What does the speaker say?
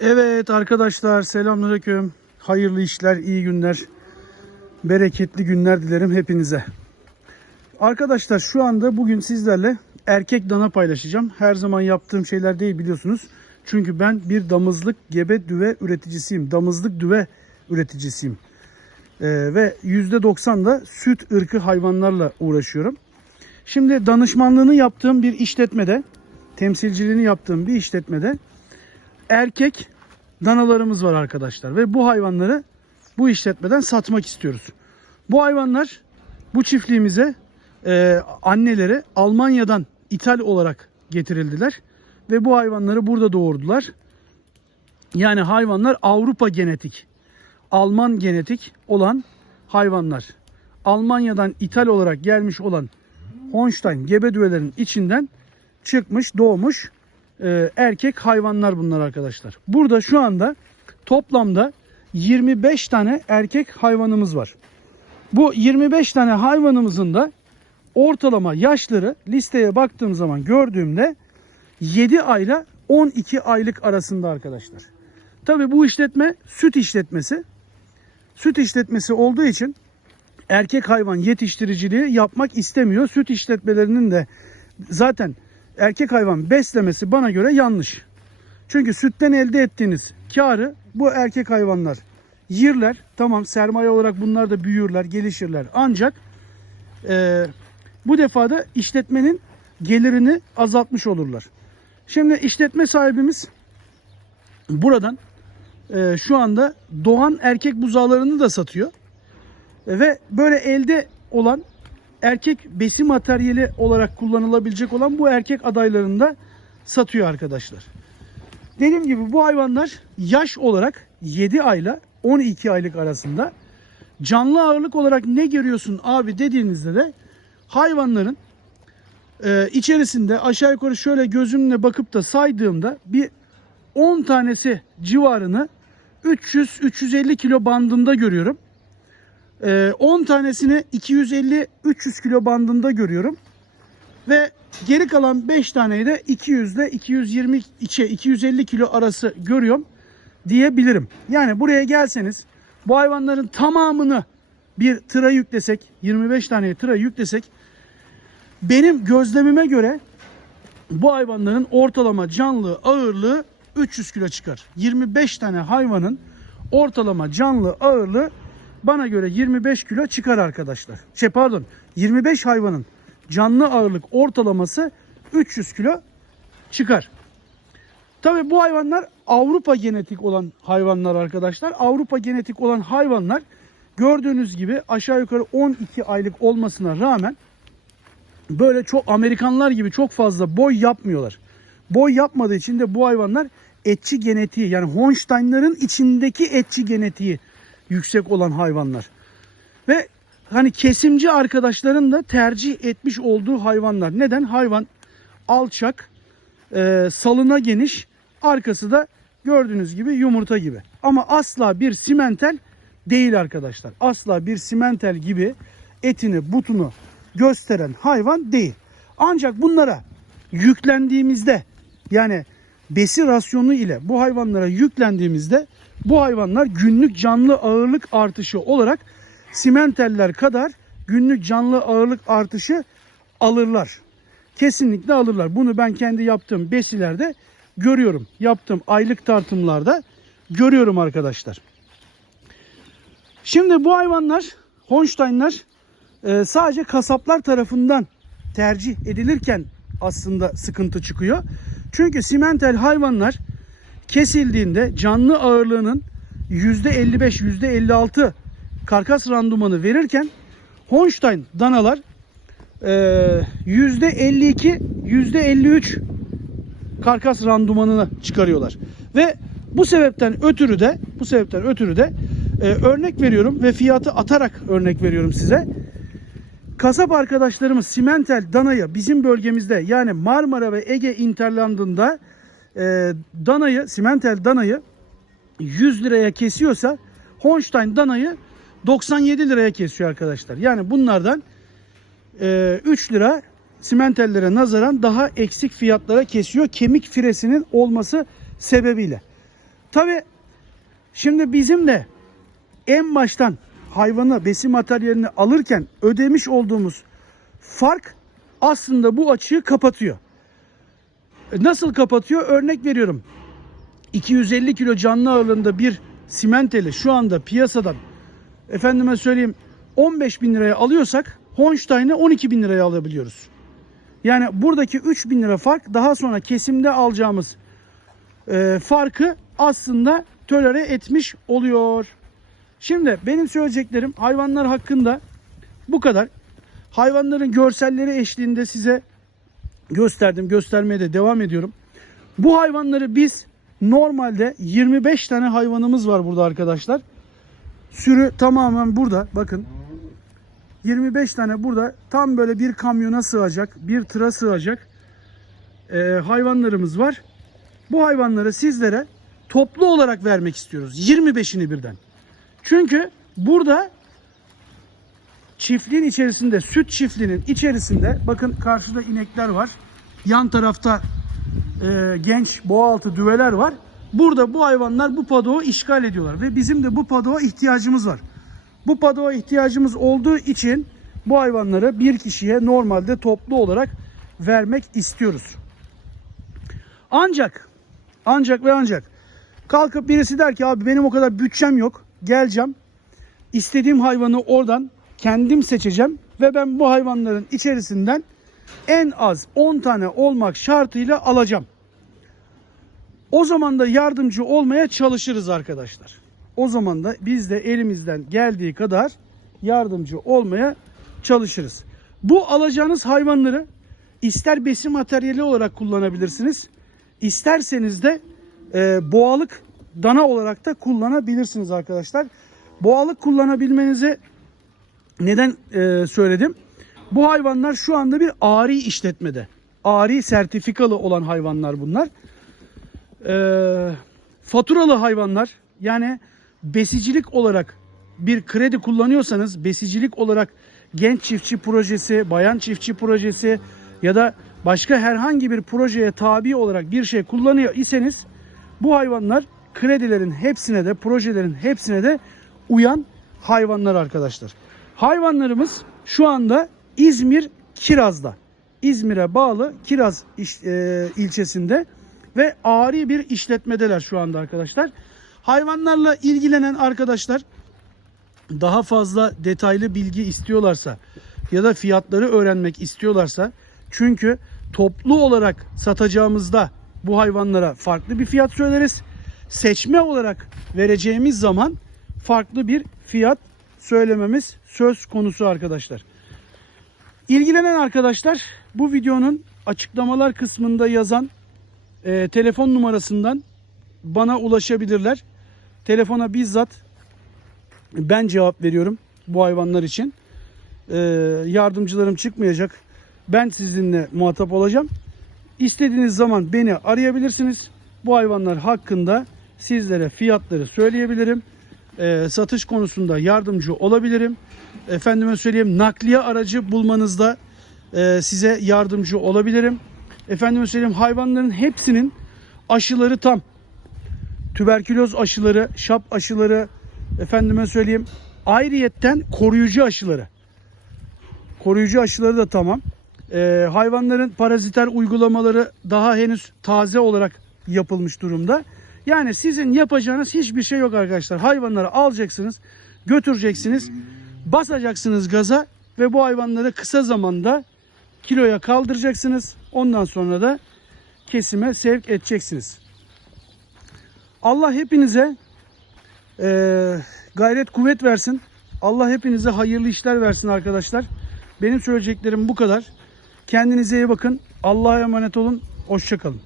Evet arkadaşlar selamünaleyküm. Hayırlı işler, iyi günler, bereketli günler dilerim hepinize. Arkadaşlar şu anda bugün sizlerle erkek dana paylaşacağım. Her zaman yaptığım şeyler değil biliyorsunuz. Çünkü ben bir damızlık gebe düve üreticisiyim. Damızlık düve üreticisiyim. Ee, ve %90 da süt ırkı hayvanlarla uğraşıyorum. Şimdi danışmanlığını yaptığım bir işletmede, temsilciliğini yaptığım bir işletmede erkek danalarımız var arkadaşlar ve bu hayvanları bu işletmeden satmak istiyoruz. Bu hayvanlar bu çiftliğimize e, anneleri Almanya'dan ithal olarak getirildiler ve bu hayvanları burada doğurdular. Yani hayvanlar Avrupa genetik, Alman genetik olan hayvanlar. Almanya'dan ithal olarak gelmiş olan Holstein gebe düvelerin içinden çıkmış, doğmuş e, erkek hayvanlar bunlar arkadaşlar. Burada şu anda toplamda 25 tane erkek hayvanımız var. Bu 25 tane hayvanımızın da ortalama yaşları listeye baktığım zaman gördüğümde 7 ayla 12 aylık arasında arkadaşlar. Tabi bu işletme süt işletmesi. Süt işletmesi olduğu için erkek hayvan yetiştiriciliği yapmak istemiyor. Süt işletmelerinin de zaten erkek hayvan beslemesi bana göre yanlış. Çünkü sütten elde ettiğiniz karı bu erkek hayvanlar yirler. Tamam sermaye olarak bunlar da büyürler, gelişirler. Ancak e, bu defada işletmenin gelirini azaltmış olurlar. Şimdi işletme sahibimiz buradan e, şu anda doğan erkek buzağlarını da satıyor. Ve böyle elde olan erkek besi materyali olarak kullanılabilecek olan bu erkek adaylarını da satıyor arkadaşlar. Dediğim gibi bu hayvanlar yaş olarak 7 ayla 12 aylık arasında. Canlı ağırlık olarak ne görüyorsun abi dediğinizde de hayvanların e, içerisinde aşağı yukarı şöyle gözümle bakıp da saydığımda bir 10 tanesi civarını 300-350 kilo bandında görüyorum. Ee, 10 tanesini 250-300 kilo bandında görüyorum. Ve geri kalan 5 taneyi de 200 ile 220 içe 250 kilo arası görüyorum diyebilirim. Yani buraya gelseniz bu hayvanların tamamını bir tıra yüklesek 25 tane tıra yüklesek benim gözlemime göre bu hayvanların ortalama canlı ağırlığı 300 kilo çıkar. 25 tane hayvanın ortalama canlı ağırlığı bana göre 25 kilo çıkar arkadaşlar. Şey pardon 25 hayvanın canlı ağırlık ortalaması 300 kilo çıkar. Tabi bu hayvanlar Avrupa genetik olan hayvanlar arkadaşlar. Avrupa genetik olan hayvanlar gördüğünüz gibi aşağı yukarı 12 aylık olmasına rağmen böyle çok Amerikanlar gibi çok fazla boy yapmıyorlar. Boy yapmadığı için de bu hayvanlar etçi genetiği yani Holstein'ların içindeki etçi genetiği yüksek olan hayvanlar. Ve hani kesimci arkadaşların da tercih etmiş olduğu hayvanlar. Neden? Hayvan alçak, e, salına geniş, arkası da gördüğünüz gibi yumurta gibi. Ama asla bir simentel değil arkadaşlar. Asla bir simentel gibi etini, butunu gösteren hayvan değil. Ancak bunlara yüklendiğimizde yani besi rasyonu ile bu hayvanlara yüklendiğimizde bu hayvanlar günlük canlı ağırlık artışı olarak simenteller kadar günlük canlı ağırlık artışı alırlar. Kesinlikle alırlar. Bunu ben kendi yaptığım besilerde görüyorum. Yaptığım aylık tartımlarda görüyorum arkadaşlar. Şimdi bu hayvanlar Holstein'lar e, sadece kasaplar tarafından tercih edilirken aslında sıkıntı çıkıyor. Çünkü simentel hayvanlar kesildiğinde canlı ağırlığının %55 %56 karkas randumanı verirken Holstein danalar e, %52 %53 karkas randumanını çıkarıyorlar. Ve bu sebepten ötürü de bu sebepten ötürü de e, örnek veriyorum ve fiyatı atarak örnek veriyorum size. Kasap arkadaşlarımız simentel danayı bizim bölgemizde yani Marmara ve Ege interlandında e, danayı, simentel danayı 100 liraya kesiyorsa Holstein danayı 97 liraya kesiyor arkadaşlar. Yani bunlardan e, 3 lira simentellere nazaran daha eksik fiyatlara kesiyor kemik firesinin olması sebebiyle. Tabi şimdi bizim de en baştan hayvanı besin materyalini alırken ödemiş olduğumuz fark aslında bu açığı kapatıyor. Nasıl kapatıyor? Örnek veriyorum. 250 kilo canlı ağırlığında bir simenteli şu anda piyasadan efendime söyleyeyim 15 bin liraya alıyorsak Honstein'ı 12 bin liraya alabiliyoruz. Yani buradaki 3 bin lira fark daha sonra kesimde alacağımız e, farkı aslında tölere etmiş oluyor. Şimdi benim söyleyeceklerim hayvanlar hakkında bu kadar. Hayvanların görselleri eşliğinde size gösterdim. Göstermeye de devam ediyorum. Bu hayvanları biz normalde 25 tane hayvanımız var burada arkadaşlar. Sürü tamamen burada. Bakın. 25 tane burada tam böyle bir kamyona sığacak, bir tıra sığacak e, hayvanlarımız var. Bu hayvanları sizlere toplu olarak vermek istiyoruz. 25'ini birden. Çünkü burada çiftliğin içerisinde, süt çiftliğinin içerisinde bakın karşıda inekler var. Yan tarafta e, genç boğaltı düveler var. Burada bu hayvanlar bu padoğu işgal ediyorlar ve bizim de bu padoğa ihtiyacımız var. Bu padoğa ihtiyacımız olduğu için bu hayvanları bir kişiye normalde toplu olarak vermek istiyoruz. Ancak ancak ve ancak kalkıp birisi der ki abi benim o kadar bütçem yok. Geleceğim. istediğim hayvanı oradan kendim seçeceğim ve ben bu hayvanların içerisinden en az 10 tane olmak şartıyla alacağım. O zaman da yardımcı olmaya çalışırız arkadaşlar. O zaman da biz de elimizden geldiği kadar yardımcı olmaya çalışırız. Bu alacağınız hayvanları ister besin materyali olarak kullanabilirsiniz. İsterseniz de e, boğalık dana olarak da kullanabilirsiniz arkadaşlar. Boğalık kullanabilmenizi neden e, söyledim? Bu hayvanlar şu anda bir ari işletmede. Ari sertifikalı olan hayvanlar bunlar. E, faturalı hayvanlar yani besicilik olarak bir kredi kullanıyorsanız besicilik olarak genç çiftçi projesi, bayan çiftçi projesi ya da başka herhangi bir projeye tabi olarak bir şey kullanıyor iseniz bu hayvanlar kredilerin hepsine de projelerin hepsine de uyan hayvanlar arkadaşlar. Hayvanlarımız şu anda İzmir Kiraz'da. İzmir'e bağlı Kiraz e, ilçesinde ve ari bir işletmedeler şu anda arkadaşlar. Hayvanlarla ilgilenen arkadaşlar daha fazla detaylı bilgi istiyorlarsa ya da fiyatları öğrenmek istiyorlarsa çünkü toplu olarak satacağımızda bu hayvanlara farklı bir fiyat söyleriz. Seçme olarak vereceğimiz zaman farklı bir fiyat söylememiz söz konusu arkadaşlar. İlgilenen arkadaşlar bu videonun açıklamalar kısmında yazan e, telefon numarasından bana ulaşabilirler. Telefona bizzat ben cevap veriyorum bu hayvanlar için. Ee, yardımcılarım çıkmayacak. Ben sizinle muhatap olacağım. İstediğiniz zaman beni arayabilirsiniz. Bu hayvanlar hakkında sizlere fiyatları söyleyebilirim. Ee, satış konusunda yardımcı olabilirim. Efendime söyleyeyim nakliye aracı bulmanızda e, size yardımcı olabilirim. Efendime söyleyeyim hayvanların hepsinin aşıları tam tüberküloz aşıları, şap aşıları, efendime söyleyeyim ayrıyetten koruyucu aşıları. Koruyucu aşıları da tamam. Ee, hayvanların paraziter uygulamaları daha henüz taze olarak yapılmış durumda. Yani sizin yapacağınız hiçbir şey yok arkadaşlar. Hayvanları alacaksınız, götüreceksiniz, basacaksınız gaza ve bu hayvanları kısa zamanda kiloya kaldıracaksınız. Ondan sonra da kesime sevk edeceksiniz. Allah hepinize eee, gayret kuvvet versin. Allah hepinize hayırlı işler versin arkadaşlar. Benim söyleyeceklerim bu kadar. Kendinize iyi bakın. Allah'a emanet olun. Hoşçakalın.